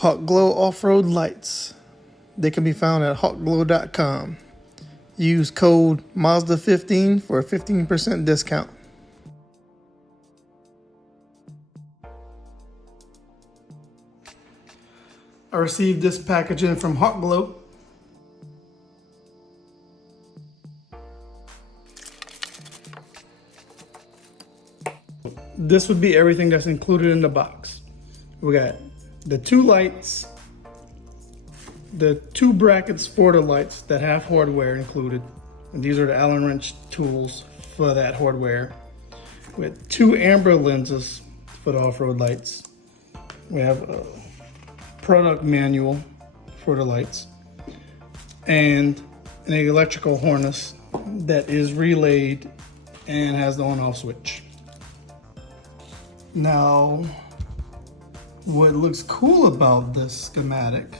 Hawkglow off-road lights. They can be found at hawkglow.com. Use code Mazda15 for a 15% discount. I received this packaging from Hawkglow. This would be everything that's included in the box. We got the 2 lights, the 2 brackets for the lights that have hardware included. And these are the Allen wrench tools for that hardware. With 2 amber lenses for the off-road lights. We have a product manual for the lights and an electrical harness that is relayed and has the on-off switch. Now, what looks cool about this schematic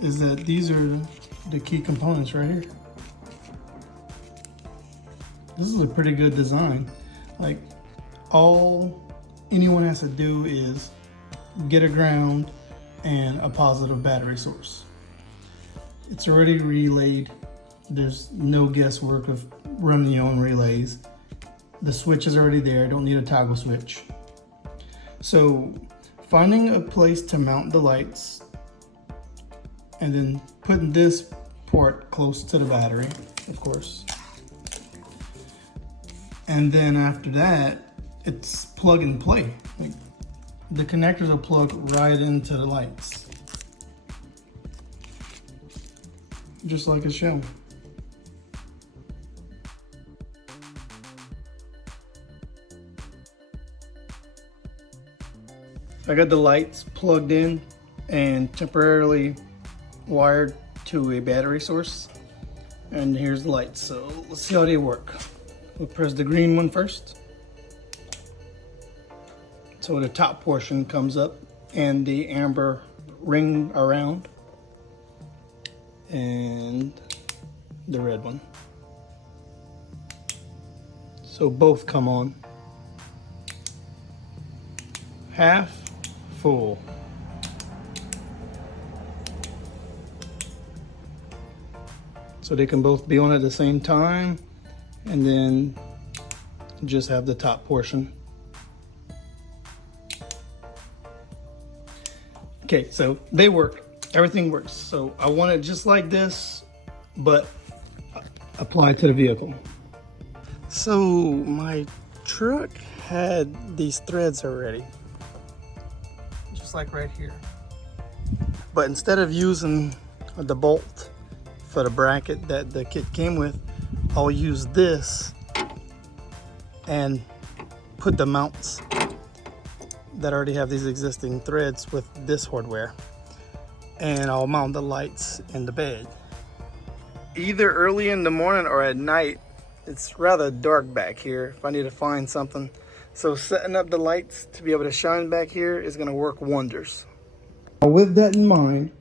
is that these are the key components right here. This is a pretty good design. Like, all anyone has to do is get a ground and a positive battery source. It's already relayed. There's no guesswork of running your own relays. The switch is already there. Don't need a toggle switch. So finding a place to mount the lights and then putting this port close to the battery, of course. And then after that, it's plug and play. Like, the connectors will plug right into the lights, just like it's shown. I got the lights plugged in and temporarily wired to a battery source. And here's the lights, so let's see how they work. We'll press the green one first. So the top portion comes up and the amber ring around, and the red one. So both come on. Half full. So they can both be on at the same time, and then just have the top portion. Okay, so they work. Everything works. So I want it just like this, but applied to the vehicle. So my truck had these threads already, just like right here. But instead of using the bolt for the bracket that the kit came with, I'll use this and put the mounts that already have these existing threads with this hardware, and I'll mount the lights in the bed. Either early in the morning or at night, it's rather dark back here if I need to find something. So setting up the lights to be able to shine back here is going to work wonders. With that in mind,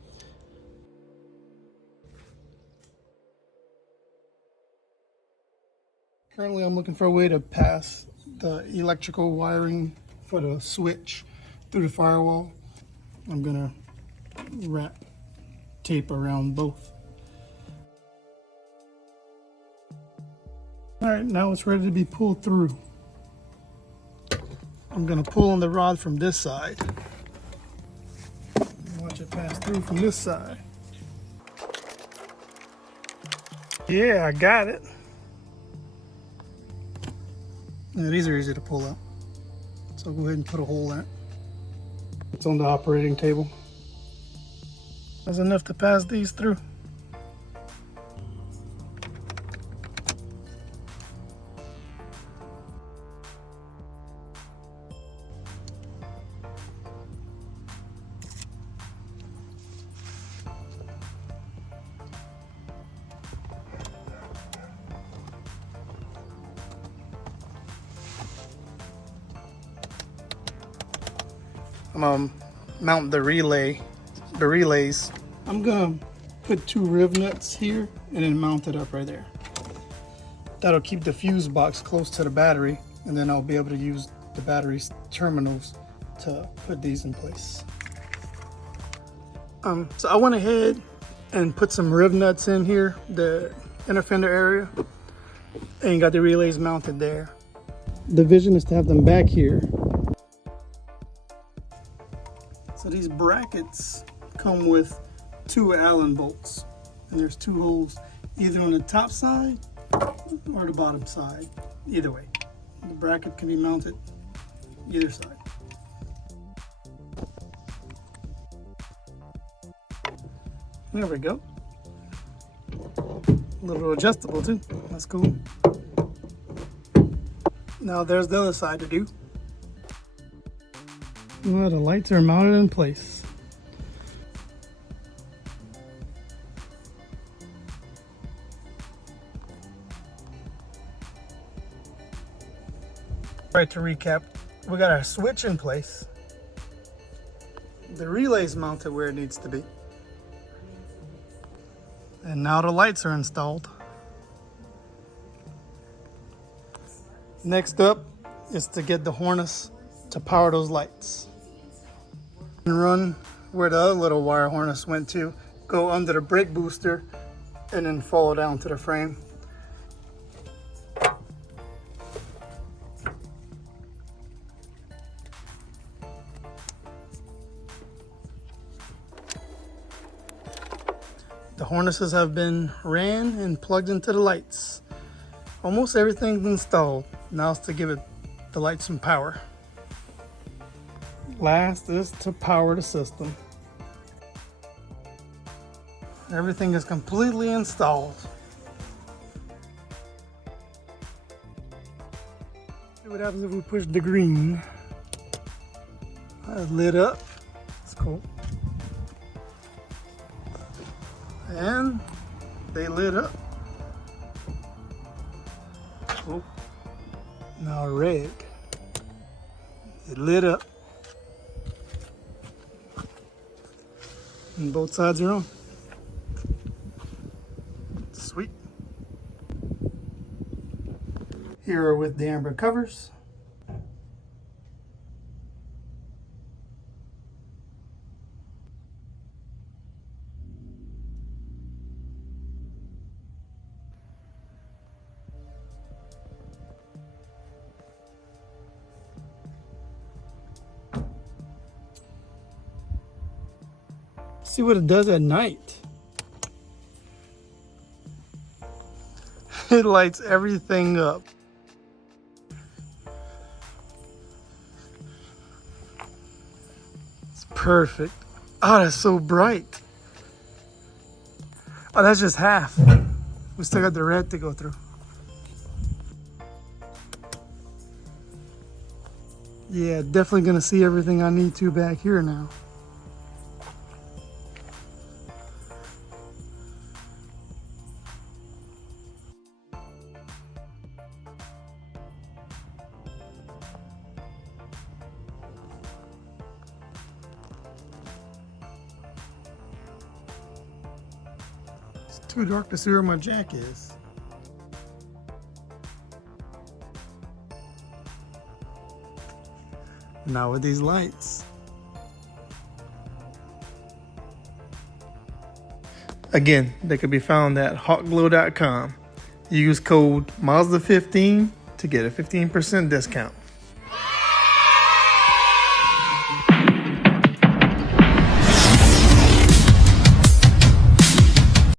currently I'm looking for a way to pass the electrical wiring for the switch through the firewall. I'm gonna wrap tape around both. All right, now it's ready to be pulled through. I'm gonna pull on the rod from this side. Watch it pass through from this side. Yeah, I got it. Yeah, these are easy to pull out. So I'll go ahead and put a hole in it. It's on the operating table. That's enough to pass these through. I'm gonna mount the relays. I'm gonna put 2 riv nuts here and then mount it up right there. That'll keep the fuse box close to the battery, and then I'll be able to use the battery's terminals to put these in place. So I went ahead and put some riv nuts in here, the inner fender area, and got the relays mounted there. The vision is to have them back here. So these brackets come with 2 Allen bolts, and there's 2 holes either on the top side or the bottom side. Either way, the bracket can be mounted either side. There we go. A little adjustable too. That's cool. Now there's the other side to do. Well, the lights are mounted in place. Right, to recap, we got our switch in place. The relay's mounted where it needs to be. And now the lights are installed. Next up is to get the harness to power those lights. And run where the other little wire harness went to, go under the brake booster, and then follow down to the frame. The harnesses have been ran and plugged into the lights. Almost everything's installed. Now it's to give the lights some power. Last is to power the system. Everything is completely installed. See what happens if we push the green. That's lit up. That's cool. And they lit up. Oh, now red. It lit up. And both sides are on. Sweet. Here are with the amber covers. See what it does at night. It lights everything up. It's perfect. Oh, that's so bright. Oh, that's just half. We still got the red to go through. Yeah, definitely gonna see everything I need to back here now. It's too dark to see where my jack is. Now with these lights. Again, they can be found at Hawkglow.com. Use code Mazda15 to get a 15% discount.